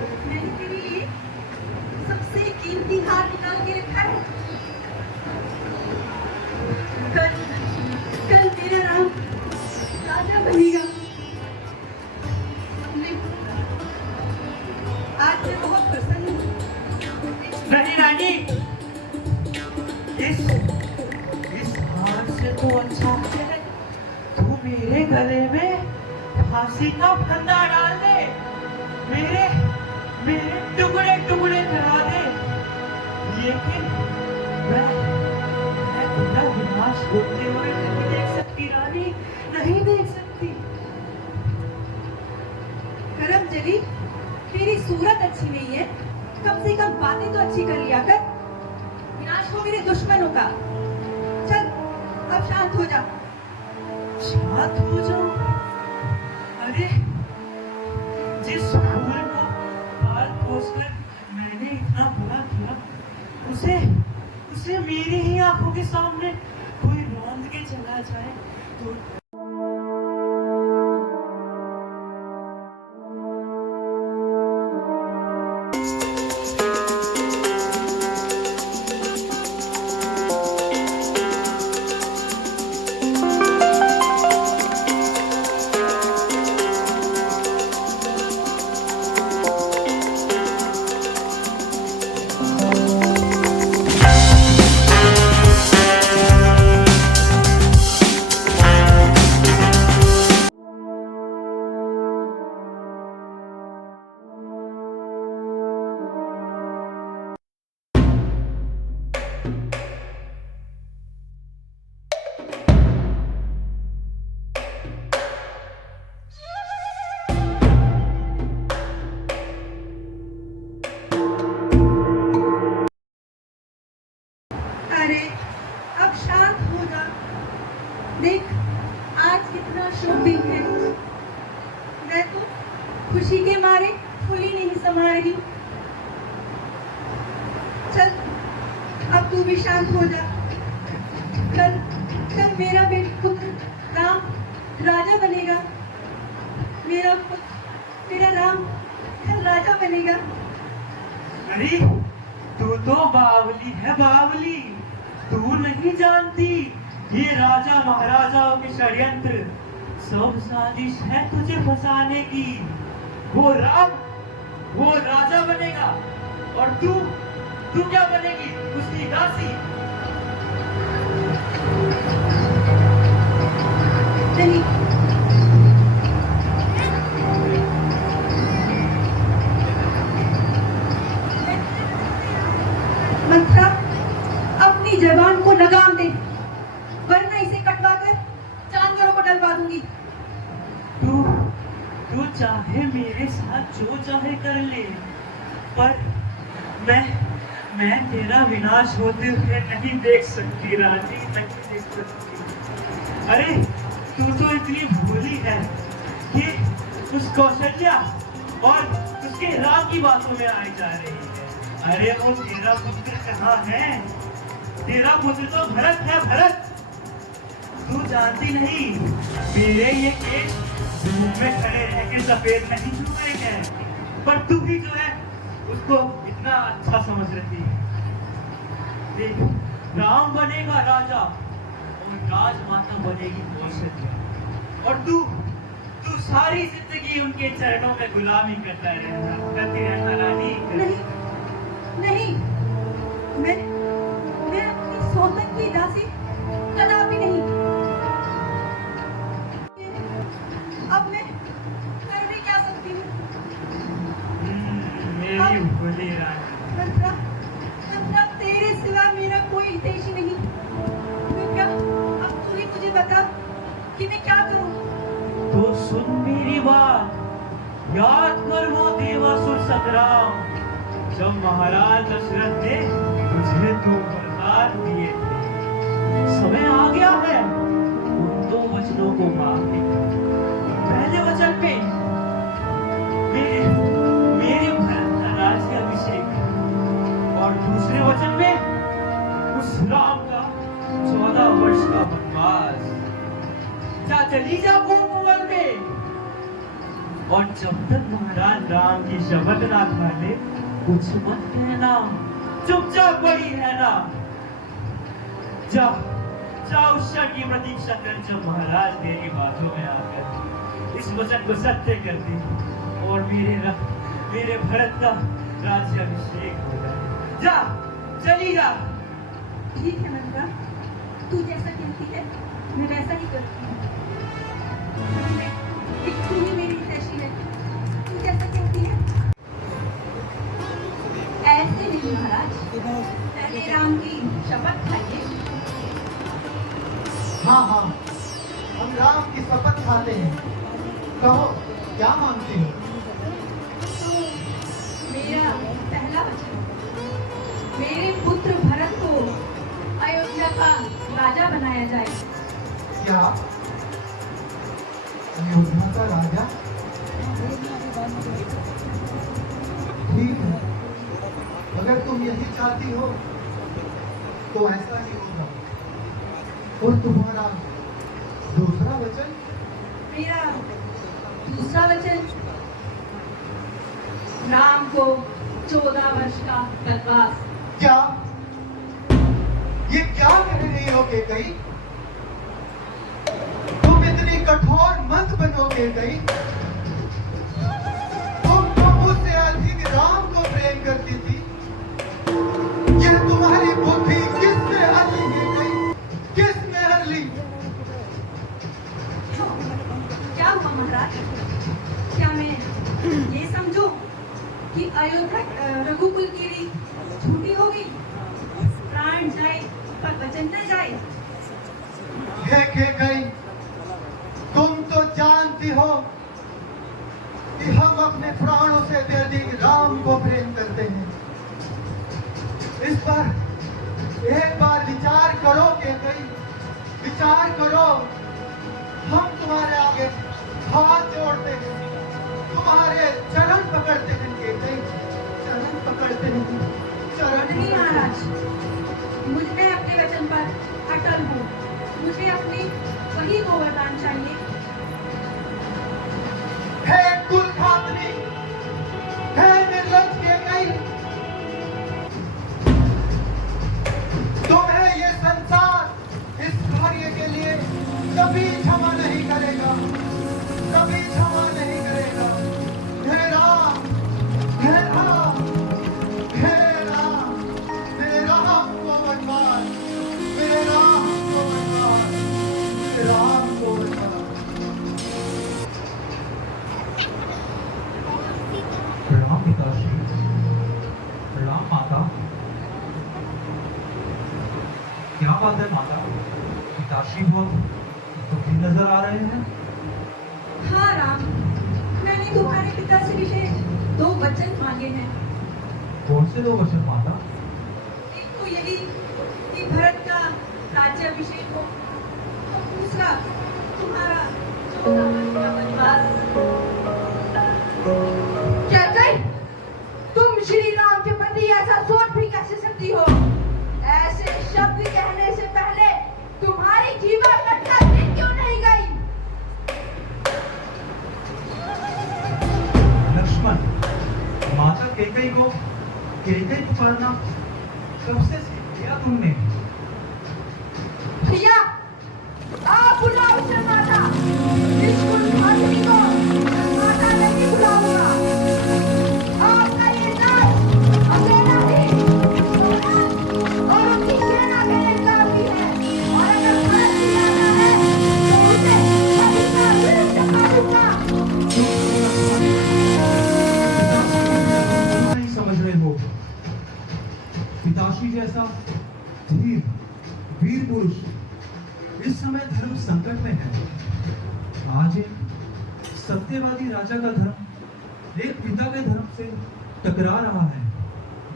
मैंने तेरी ये सबसे कीमती हार निकाल के रखा है। कल कल तेरा राम राजा बनेगा। आज मैं बहुत प्रसन्न हूँ। नहीं रानी, इस हार से तो अच्छा है तू मेरे गले में फांसी का फंदा डाल दे, मेरे मेरे टुकड़े टुकड़े करा दे, लेकिन मैं तेरा विनाश होते हुए नहीं देख सकती रानी, नहीं देख सकती। करमजली, तेरी सूरत अच्छी नहीं है, कम से कम बातें तो अच्छी कर लिया कर। विनाश हो मेरे दुश्मनों का। चल अब शांत हो जा। शांत हो जाओ? अरे जिस फूल को पाल पोसकर मैंने इतना बुरा किया, उसे मेरी ही आंखों के सामने कोई रौंद के चला जाए तो अरे अब शांत हो जा। देख आज कितना शुभ दिन है। मैं तो खुशी के मारे फूली नहीं समा रही। चल अब तू भी शांत हो जा। कल कल मेरा पुत्र राम राजा बनेगा। मेरा पुत्र मेरा राम कल राजा बनेगा। अरे तू तो बावली है, बावली। तू नहीं जानती ये राजा महाराजाओं के षड्यंत्र, सब साजिश है तुझे फंसाने की। वो राजा बनेगा और तू क्या बनेगी? उसकी दासी। नहीं, मंत्रा अपनी जबान को लगाम दे, वरना इसे कटवा कर जानवरों को डलवा दूंगी। तू चाहे मेरे साथ जो चाहे कर ले, पर मैं तेरा विनाश होते हुए नहीं देख सकती रानी, नहीं देख सकती। अरे तू तो इतनी भोली है कि उस कौशल्या और उसके राम की बातों में आई जा रही है। अरे वो तेरा पुत्र कहाँ है? तेरा पुत्र तो भरत है, भरत। तू जानती नहीं मेरे ये केस धूप में खड़े रह के सफेद नहीं हुए हैं, पर तू भी जो है उसको इतना अच्छा समझ रही है। देख, राम बनेगा राजा और राजमाता बनेगी कौशल्या, और तू सारी जिंदगी उनके चरणों में गुलामी करती रहना रानी। नहीं, मैं अपनी सोहबत की दासी कदापि नहीं। अब मैं कर भी क्या सकती हूँ? मेरी भोली रानी। मंत्रा, तेरे सिवा मेरा कोई हितैषी नहीं। तो क्या अब तू ही मुझे बता कि मैं क्या करूँ? तो सुन मेरी बात, याद कर वो देवासुर संग्राम जब महाराज दशरथ ने तुझे 2 वरदान दिए थे। समय आ गया है उन 2 वचनों को मानने का। पहले वचन में मेरे भरत का राज्याभिषेक, और दूसरे वचन में उस राम का 14 वर्ष का वनवास। चली जा वो महल में, और जब तक महाराज राम की शपथ ना खा ले, कुछ मत कहना, चुपचाप पड़ी रहना। जा जा उस क्षण की प्रतीक्षा कर जब महाराज तेरी बातों में आकर इस वचन को सत्य कर दे और मेरे भरत का राज्याभिषेक हो जाए। जा, चली जा। ठीक है मथुरा, तू जैसा कहती है मैं वैसा ही करती हूँ। तू ही मेरी हितैषी है, तू जैसा कहती है। ऐसे नहीं महाराज, पहले राम की शपथ खाइए। हाँ हाँ, हम राम की शपथ खाते हैं। कहो क्या मांगती हो? तो मेरा पहला वचन, मेरे पुत्र भरत को अयोध्या का राजा बनाया जाए। क्या अयोध्या का राजा? ठीक है, अगर तुम यही चाहती हो तो ऐसा ही होगा। और तुम्हारा दूसरा वचन? मेरा दूसरा वचन, राम को 14 वर्ष का वनवास। क्या ये क्या कह रही हो केकई? तुम इतनी कठोर मत बनो केकई। तुम तो मुझसे अधिक राम को प्रेम करती थी। यह तुम्हारी बुद्धि किसने हर ली केकई? किसने हर ली? क्या हुआ महाराज? क्या मैं ये समझूं कि अयोध्या रघुकुल की रीत झूठी हो गई? प्राण जाए पर वचन न जाए। है केकई, तुम तो जानती हो कि हम अपने प्राणों से भी अधिक राम को प्रेम करते हैं। इस पर एक बार विचार करो केकई, विचार करो। हम तुम्हारे आगे हाथ जोड़ते हैं, तुम्हारे चरण पकड़ते हैं केकई, चरण पकड़ते हैं, चरण। नहीं महाराज, मैं अपने वचन पर अटल हूँ। मुझे अपने वही दो वरदान चाहिए। है कुल खातनी, है निर्लज केकई, तुम्हें ये संसार इस कार्य के लिए कभी क्षमा नहीं करेगा, कभी क्षमा नहीं करेगा। हे राम, हे राम, हे राम, मेरे राम को मत मार, मेरे राम को मत मार, मेरे राम को मत मार। प्रणाम पिताश्री, प्रणाम माता। क्या बात है माता? पिताश्री बहुत दुखी नजर आ रहे हैं। हाँ राम, मैंने तुम्हारे पिता से विशेष 2 वचन मांगे हैं। कौन से 2 वचन माता? एक तो यही कि भरत का राज्याभिषेक हो, और दूसरा तुम्हारा 14 वर्ष का वनवास। क्या कही? तुम श्री राम के प्रति ऐसा सोच भी कैसे सकती हो? ऐसे शब्द कहने से पहले तुम्हारी जीवा लटका दिन क्यों नहीं गई? लक्ष्मण, माता कैकेयी को कैकेयी पुकारना कब से सीख लिया तुमने? भैया, आप बुलाओ उसे माता। इस कुलघातनी को मैं माता नहीं बुलाऊंगा। आपका ये नाच अकेला ही और उनकी सेना के लिए काफी है। और अगर भारत दिलाना है तो उसे सभी का विरुद्ध काटूंगा। नहीं समझ रहे हो? पिताश्री जैसा धीर वीर पुरुष इस समय धर्म संकट में है। आज एक सत्यवादी राजा का धर्म एक पिता के धर्म से टकरा रहा है।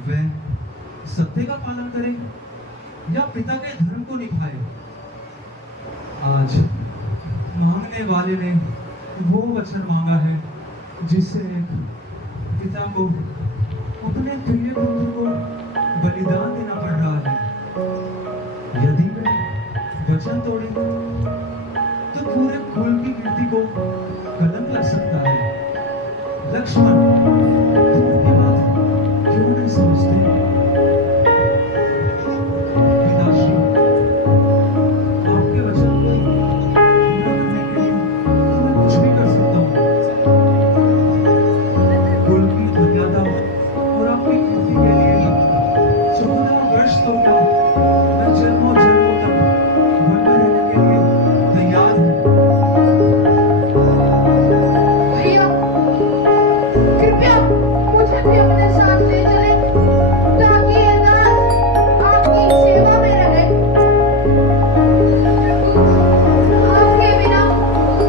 वह सत्य का पालन करे या पिता के धर्म को निभाए? आज मांगने वाले ने वो वचन मांगा है जिससे एक पिता को अपने प्रिय पुत्र को बलिदान देना पड़ रहा है। यदि वे वचन तोड़े तो पूरे कुल की कीर्ति को कलंक लग सकता है। लक्ष्मण उनकी बात क्यों नहीं समझते? पिताश्री, आपके वचन को पूरा करने के लिए मैं कुछ भी कर सकता हूँ। कुल की मर्यादा और आपकी कीर्ति के लिए 14 वर्ष तो क्या, मैं जन्मों जन्मों तक वन में रहने के लिए तैयार हूँ। भैया, कृपया मुझे भी अपने साथ ले चलें, ताकि ये दास आपकी सेवा में रहे। आपके बिना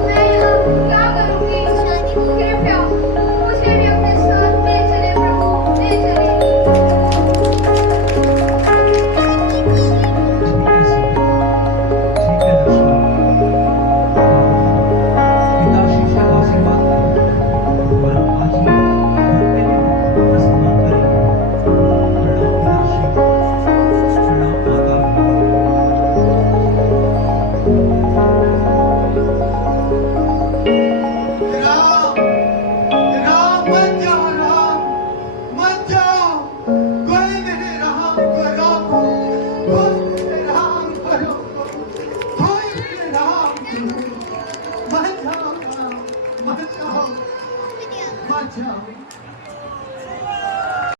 मैं यहाँ क्या करूँगी? कृपया मुझे भी अपने साथ ले चले प्रभु, ले चले। ठीक है लक्ष्मण, पिताश्री से आशीर्वाद लो और आज ही घर पे ही प्रस्थान करें। प्रणाम पिताश्री, प्रणाम माता। राम राम मत जाओ, राम मत जाओ। कोई मेरे राम को रोको, कोई मेरे राम को रोको, कोई मेरे राम को रोको। मत जाओ राम, मत जाओ, मत जाओ।